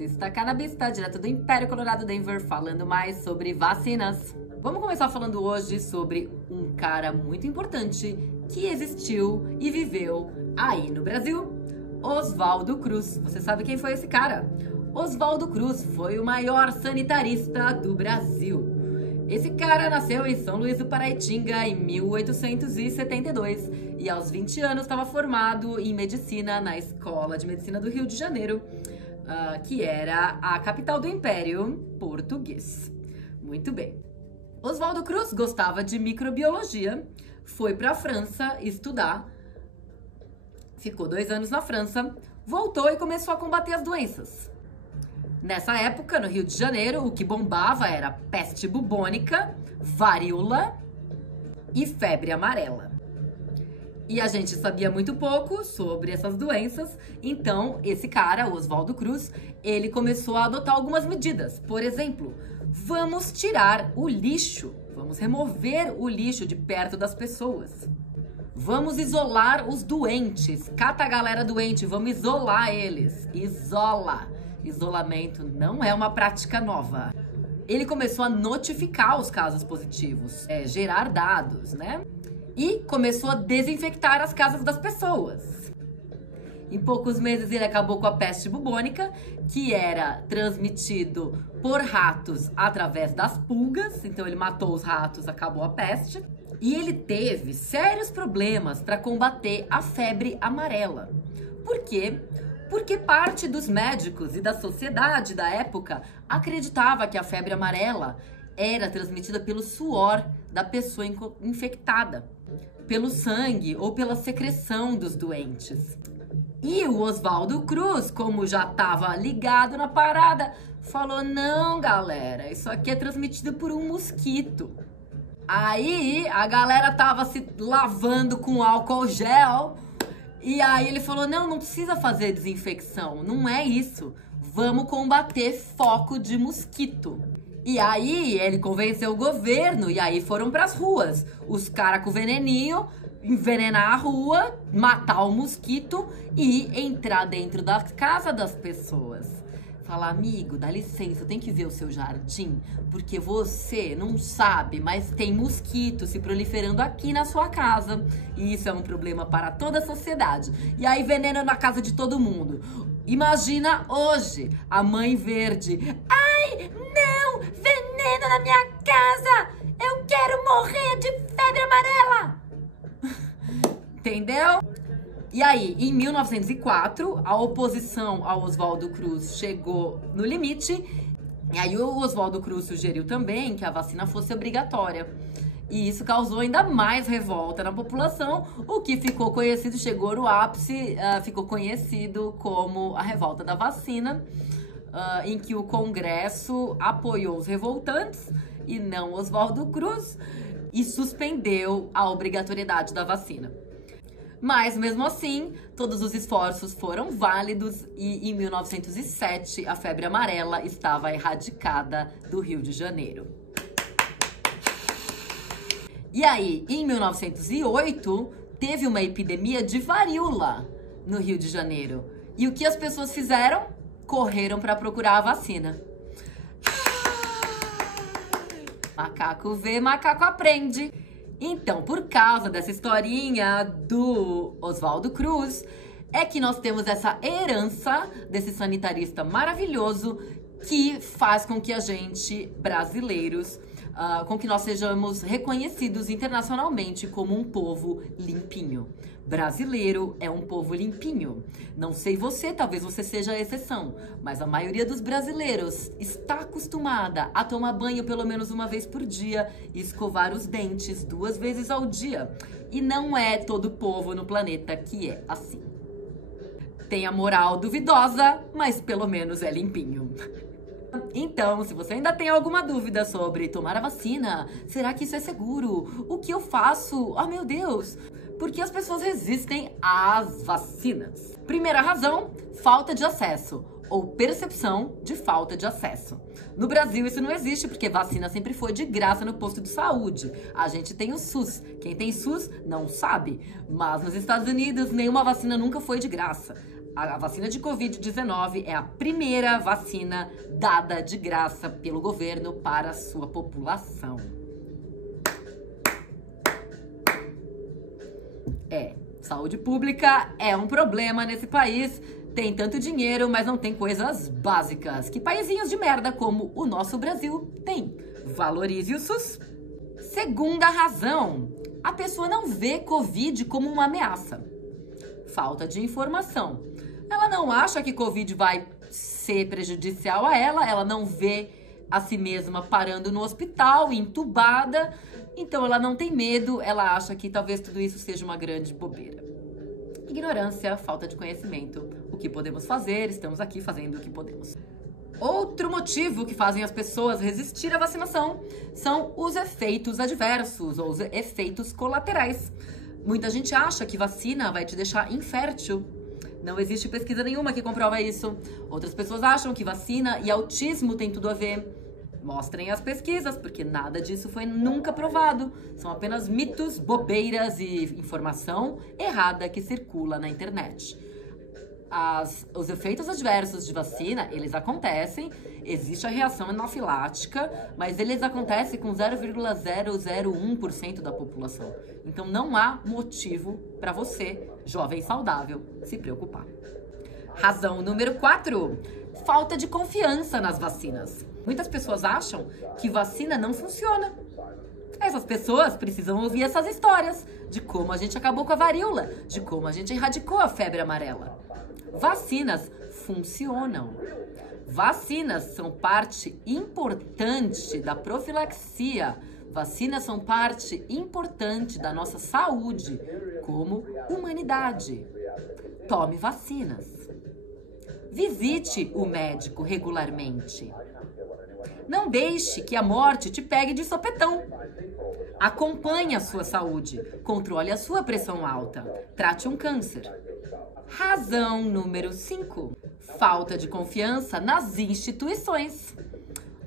Cista Canabista, direto do Império Colorado Denver, falando mais sobre vacinas. Vamos começar falando hoje sobre um cara muito importante que existiu e viveu aí no Brasil, Oswaldo Cruz. Você sabe quem foi esse cara? Oswaldo Cruz foi o maior sanitarista do Brasil. Esse cara nasceu em São Luís do Paraitinga em 1872 e aos 20 anos estava formado em medicina na Escola de Medicina do Rio de Janeiro, que era a capital do Império Português. Muito bem. Oswaldo Cruz gostava de microbiologia, foi para a França estudar, ficou 2 anos na França, voltou e começou a combater as doenças. Nessa época, no Rio de Janeiro, o que bombava era peste bubônica, varíola e febre amarela. E a gente sabia muito pouco sobre essas doenças, então esse cara, Oswaldo Cruz, ele começou a adotar algumas medidas. Por exemplo, vamos tirar o lixo, vamos remover o lixo de perto das pessoas. Vamos isolar os doentes, cata a galera doente, vamos isolar eles, isola. Isolamento não é uma prática nova. Ele começou a notificar os casos positivos, gerar dados, né? E começou a desinfectar as casas das pessoas. Em poucos meses ele acabou com a peste bubônica, que era transmitido por ratos através das pulgas. Então ele matou os ratos, acabou a peste. E ele teve sérios problemas para combater a febre amarela. Por quê? Porque parte dos médicos e da sociedade da época acreditava que a febre amarela era transmitida pelo suor da pessoa infectada, pelo sangue ou pela secreção dos doentes. E o Oswaldo Cruz, como já estava ligado na parada, falou: não, galera, isso aqui é transmitido por um mosquito. Aí a galera tava se lavando com álcool gel. E aí ele falou: não precisa fazer desinfecção, não é isso. Vamos combater foco de mosquito. E aí ele convenceu o governo e aí foram pras ruas. Os caras com veneninho, envenenar a rua, matar o mosquito e entrar dentro da casa das pessoas. Falar: amigo, dá licença, eu tenho que ver o seu jardim, porque você não sabe, mas tem mosquito se proliferando aqui na sua casa. E isso é um problema para toda a sociedade. E aí veneno na casa de todo mundo. Imagina hoje a Mãe Verde: ai, não, veneno na minha casa, eu quero morrer de febre amarela. Entendeu? E aí, em 1904, a oposição ao Oswaldo Cruz chegou no limite. E aí o Oswaldo Cruz sugeriu também que a vacina fosse obrigatória. E isso causou ainda mais revolta na população, o que ficou conhecido, chegou no ápice, ficou conhecido como a revolta da vacina, em que o Congresso apoiou os revoltantes e não Oswaldo Cruz e suspendeu a obrigatoriedade da vacina. Mas, mesmo assim, todos os esforços foram válidos e, em 1907, a febre amarela estava erradicada do Rio de Janeiro. E aí, em 1908, teve uma epidemia de varíola no Rio de Janeiro. E o que as pessoas fizeram? Correram para procurar a vacina. Macaco vê, macaco aprende. Então, por causa dessa historinha do Oswaldo Cruz, é que nós temos essa herança desse sanitarista maravilhoso que faz com que a gente, brasileiros, com que nós sejamos reconhecidos internacionalmente como um povo limpinho. Brasileiro é um povo limpinho. Não sei você, talvez você seja a exceção, mas a maioria dos brasileiros está acostumada a tomar banho pelo menos uma vez por dia e escovar os dentes 2 vezes ao dia. E não é todo povo no planeta que é assim. Tem a moral duvidosa, mas pelo menos é limpinho. Então, se você ainda tem alguma dúvida sobre tomar a vacina, será que isso é seguro? O que eu faço? Oh, meu Deus! Porque as pessoas resistem às vacinas. Primeira razão, falta de acesso ou percepção de falta de acesso. No Brasil isso não existe porque vacina sempre foi de graça no posto de saúde. A gente tem o SUS. Quem tem SUS não sabe. Mas nos Estados Unidos nenhuma vacina nunca foi de graça. A vacina de Covid-19 é a primeira vacina dada de graça pelo governo para a sua população. Saúde pública é um problema nesse país. Tem tanto dinheiro, mas não tem coisas básicas que paizinhos de merda como o nosso Brasil tem. Valorize o SUS. Segunda razão, a pessoa não vê Covid como uma ameaça. Falta de informação. Ela não acha que Covid vai ser prejudicial a ela não vê a si mesma parando no hospital, entubada, então ela não tem medo, ela acha que talvez tudo isso seja uma grande bobeira. Ignorância, falta de conhecimento. O que podemos fazer? Estamos aqui fazendo o que podemos. Outro motivo que fazem as pessoas resistir à vacinação são os efeitos adversos ou os efeitos colaterais. Muita gente acha que vacina vai te deixar infértil. Não existe pesquisa nenhuma que comprova isso. Outras pessoas acham que vacina e autismo tem tudo a ver. Mostrem as pesquisas, porque nada disso foi nunca provado. São apenas mitos, bobeiras e informação errada que circula na internet. Os efeitos adversos de vacina, eles acontecem, existe a reação anafilática, mas eles acontecem com 0,001% da população. Então não há motivo para você, jovem saudável, se preocupar. Razão número 4, falta de confiança nas vacinas. Muitas pessoas acham que vacina não funciona. Essas pessoas precisam ouvir essas histórias de como a gente acabou com a varíola, de como a gente erradicou a febre amarela. Vacinas funcionam. Vacinas são parte importante da profilaxia. Vacinas são parte importante da nossa saúde como humanidade. Tome vacinas. Visite o médico regularmente. Não deixe que a morte te pegue de sopetão. Acompanhe a sua saúde. Controle a sua pressão alta. Trate um câncer. Razão número 5. Falta de confiança nas instituições.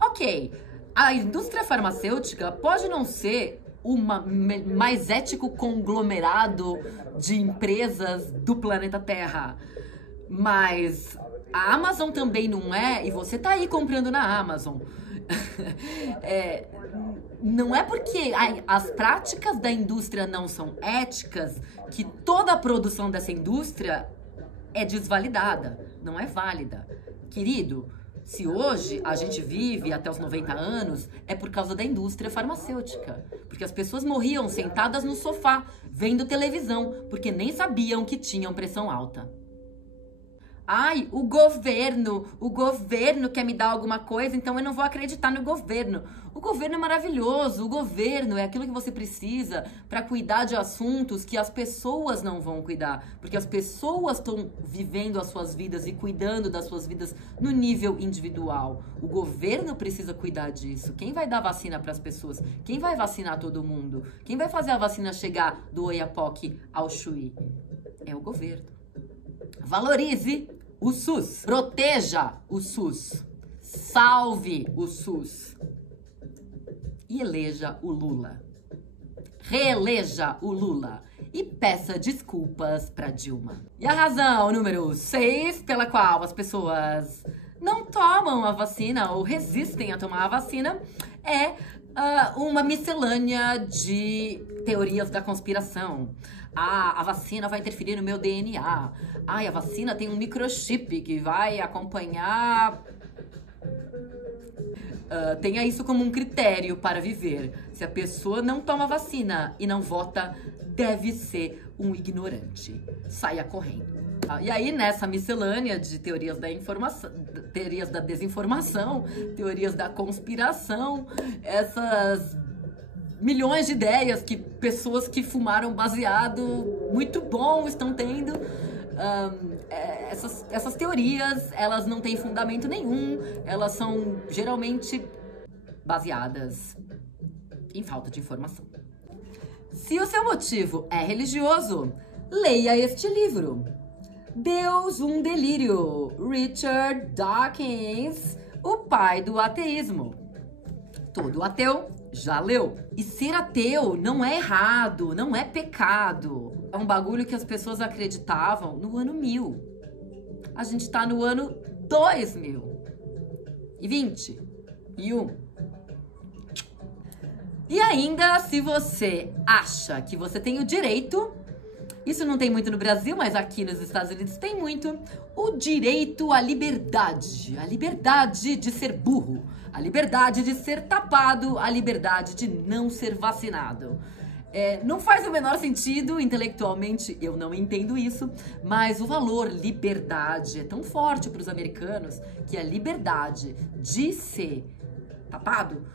Ok, a indústria farmacêutica pode não ser o mais ético conglomerado de empresas do planeta Terra, mas a Amazon também não é, e você tá aí comprando na Amazon. Não é porque as práticas da indústria não são éticas que toda a produção dessa indústria é desvalidada, não é válida. Querido, se hoje a gente vive até os 90 anos, é por causa da indústria farmacêutica. Porque as pessoas morriam sentadas no sofá, vendo televisão, porque nem sabiam que tinham pressão alta. Ai, o governo quer me dar alguma coisa, então eu não vou acreditar no governo. O governo é maravilhoso, o governo é aquilo que você precisa para cuidar de assuntos que as pessoas não vão cuidar. Porque as pessoas estão vivendo as suas vidas e cuidando das suas vidas no nível individual. O governo precisa cuidar disso. Quem vai dar vacina para as pessoas? Quem vai vacinar todo mundo? Quem vai fazer a vacina chegar do Oiapoque ao Chuí? É o governo. Valorize o SUS. Proteja o SUS. Salve o SUS. E eleja o Lula. Reeleja o Lula. E peça desculpas para Dilma. E a razão número 6 pela qual as pessoas não tomam a vacina ou resistem a tomar a vacina é uma miscelânea de teorias da conspiração. A vacina vai interferir no meu DNA. A vacina tem um microchip que vai acompanhar. Tenha isso como um critério para viver. Se a pessoa não toma vacina e não vota, deve ser um ignorante. Saia correndo. E aí, nessa miscelânea de teorias da informação, teorias da desinformação, teorias da conspiração, essas milhões de ideias que pessoas que fumaram baseado muito bom estão tendo. Essas teorias, elas não têm fundamento nenhum, elas são geralmente baseadas em falta de informação. Se o seu motivo é religioso, leia este livro. Deus, um delírio, Richard Dawkins, o pai do ateísmo. Todo ateu já leu. E ser ateu não é errado, não é pecado. É um bagulho que as pessoas acreditavam no ano 1000. A gente tá no ano 2021. E ainda, se você acha que você tem o direito, isso não tem muito no Brasil, mas aqui nos Estados Unidos tem muito, o direito à liberdade. A liberdade de ser burro, a liberdade de ser tapado, a liberdade de não ser vacinado. Não faz o menor sentido, intelectualmente eu não entendo isso, mas o valor liberdade é tão forte para os americanos que a liberdade de ser tapado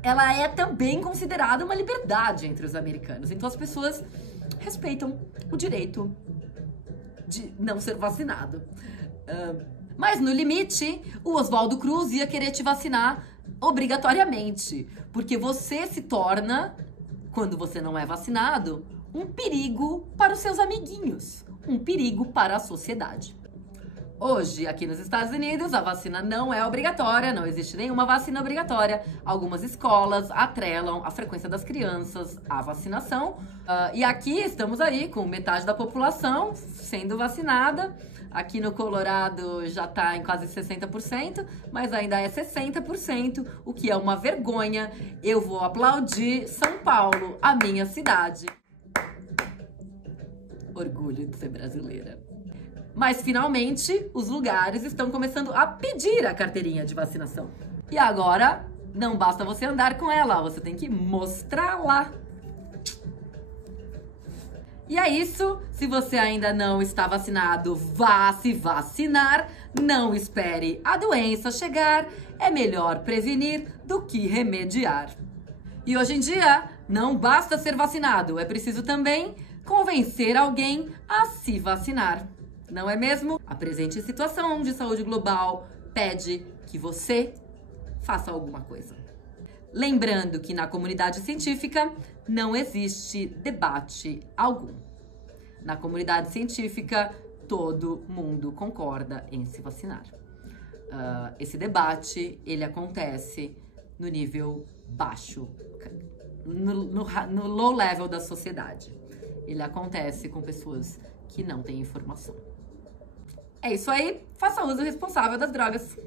ela é também considerada uma liberdade entre os americanos. Então as pessoas respeitam o direito de não ser vacinado. Mas no limite, o Oswaldo Cruz ia querer te vacinar obrigatoriamente, porque você se torna, quando você não é vacinado, um perigo para os seus amiguinhos, um perigo para a sociedade. Hoje, aqui nos Estados Unidos, a vacina não é obrigatória, não existe nenhuma vacina obrigatória. Algumas escolas atrelam a frequência das crianças à vacinação. E aqui estamos aí com metade da população sendo vacinada. Aqui no Colorado já está em quase 60%, mas ainda é 60%, o que é uma vergonha. Eu vou aplaudir São Paulo, a minha cidade. Orgulho de ser brasileira. Mas, finalmente, os lugares estão começando a pedir a carteirinha de vacinação. E agora, não basta você andar com ela, você tem que mostrá-la. E é isso. Se você ainda não está vacinado, vá se vacinar. Não espere a doença chegar. É melhor prevenir do que remediar. E hoje em dia, não basta ser vacinado, é preciso também convencer alguém a se vacinar. Não é mesmo? A presente situação de saúde global pede que você faça alguma coisa. Lembrando que na comunidade científica não existe debate algum. Na comunidade científica, todo mundo concorda em se vacinar. Esse debate, ele acontece no nível baixo, no low level da sociedade. Ele acontece com pessoas que não têm informação. É isso aí, faça uso responsável das drogas.